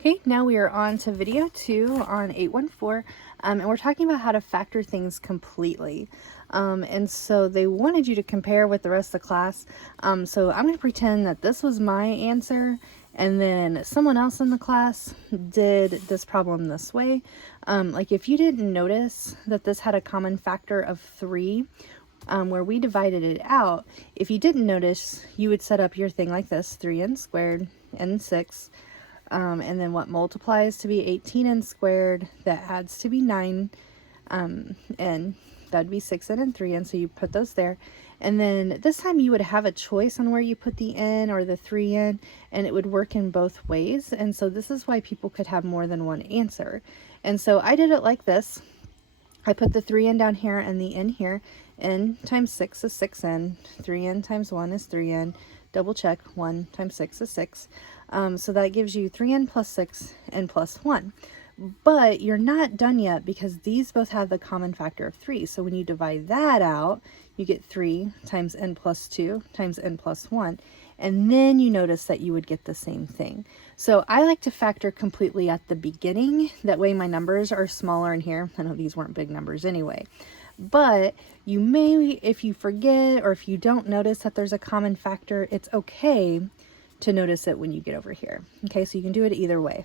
Okay, now we are on to video 2 on 814, and we're talking about how to factor things completely. And so they wanted you to compare with the rest of the class. So I'm going to pretend that this was my answer, and then someone else in the class did this problem this way. Like if you didn't notice that this had a common factor of 3, where we divided it out, if you didn't notice, you would set up your thing like this: 3n squared and 6. And then what multiplies to be 18n squared, that adds to be 9, and that'd be 6n and 3n, so you put those there. And then this time you would have a choice on where you put the n or the 3n, and it would work in both ways. And so this is why people could have more than one answer. And so I did it like this. I put the 3n down here and the n here. N times 6 is 6n, 3n times 1 is 3n, double check, 1 times 6 is 6. So that gives you 3n plus 6 and plus 1. But you're not done yet, because these both have the common factor of 3. So when you divide that out, you get 3 times n plus 2 times n plus 1. And then you notice that you would get the same thing. So I like to factor completely at the beginning. That way my numbers are smaller in here. I know these weren't big numbers anyway. But you may, if you forget or if you don't notice that there's a common factor, it's okay to notice it when you get over here. Okay, so you can do it either way.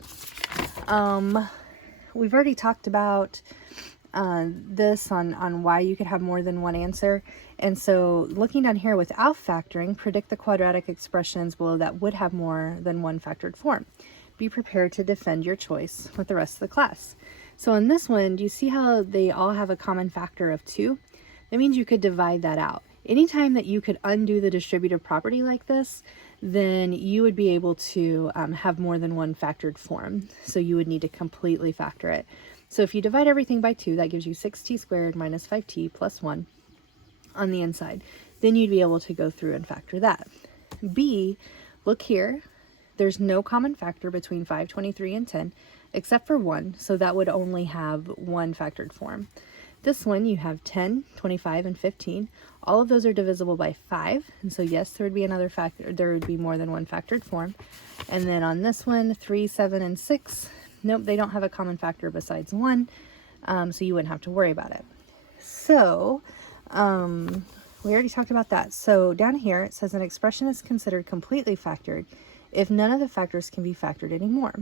We've already talked about this on why you could have more than one answer. And so looking down here without factoring, predict the quadratic expressions below that would have more than one factored form. Be prepared to defend your choice with the rest of the class. So in this one, do you see how they all have a common factor of 2? That means you could divide that out. Anytime that you could undo the distributive property like this, then you would be able to have more than one factored form. So you would need to completely factor it. So if you divide everything by 2, that gives you 6t squared minus 5t plus 1 on the inside. Then you'd be able to go through and factor that. B, look here. There's no common factor between 5, 23, and 10, except for 1. So that would only have one factored form. This one, you have 10, 25, and 15. All of those are divisible by 5. And so yes, there would be another factor. There would be more than one factored form. And then on this one, 3, 7, and 6. Nope, they don't have a common factor besides 1. So you wouldn't have to worry about it. So we already talked about that. So down here, it says an expression is considered completely factored if none of the factors can be factored anymore.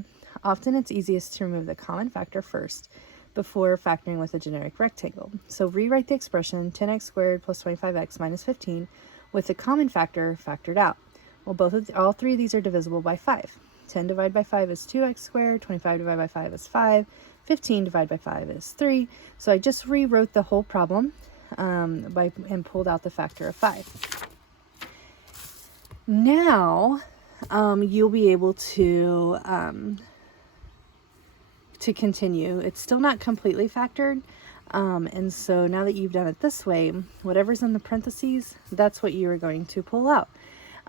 Often it's easiest to remove the common factor first before factoring with a generic rectangle. So rewrite the expression 10x squared plus 25x minus 15 with the common factor factored out. Well, all three of these are divisible by 5. 10 divided by 5 is 2x squared, 25 divided by 5 is 5, 15 divided by 5 is 3. So I just rewrote the whole problem and pulled out the factor of 5. Now you'll be able to continue. It's still not completely factored. And so now that you've done it this way, whatever's in the parentheses, that's what you are going to pull out.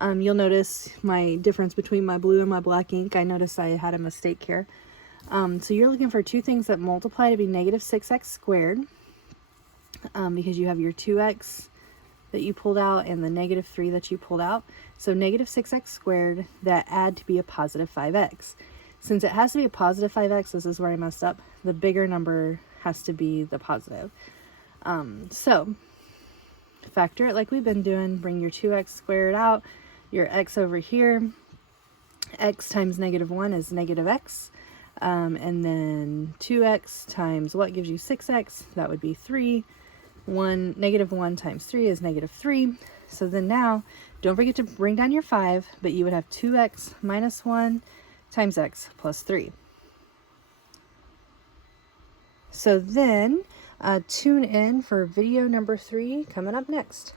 You'll notice my difference between my blue and my black ink. I noticed I had a mistake here. So you're looking for two things that multiply to be negative 6x squared, because you have your 2x that you pulled out and the negative 3 that you pulled out. So negative 6x squared that add to be a positive 5x. Since it has to be a positive 5x, this is where I messed up. The bigger number has to be the positive. So factor it like we've been doing. Bring your 2x squared out, your x over here. X times negative 1 is negative x. And then 2x times what gives you 6x? That would be 3. Negative 1 times 3 is negative 3. So then now, don't forget to bring down your 5, but you would have 2x minus 1 times x plus 3. So then, tune in for video number 3 coming up next.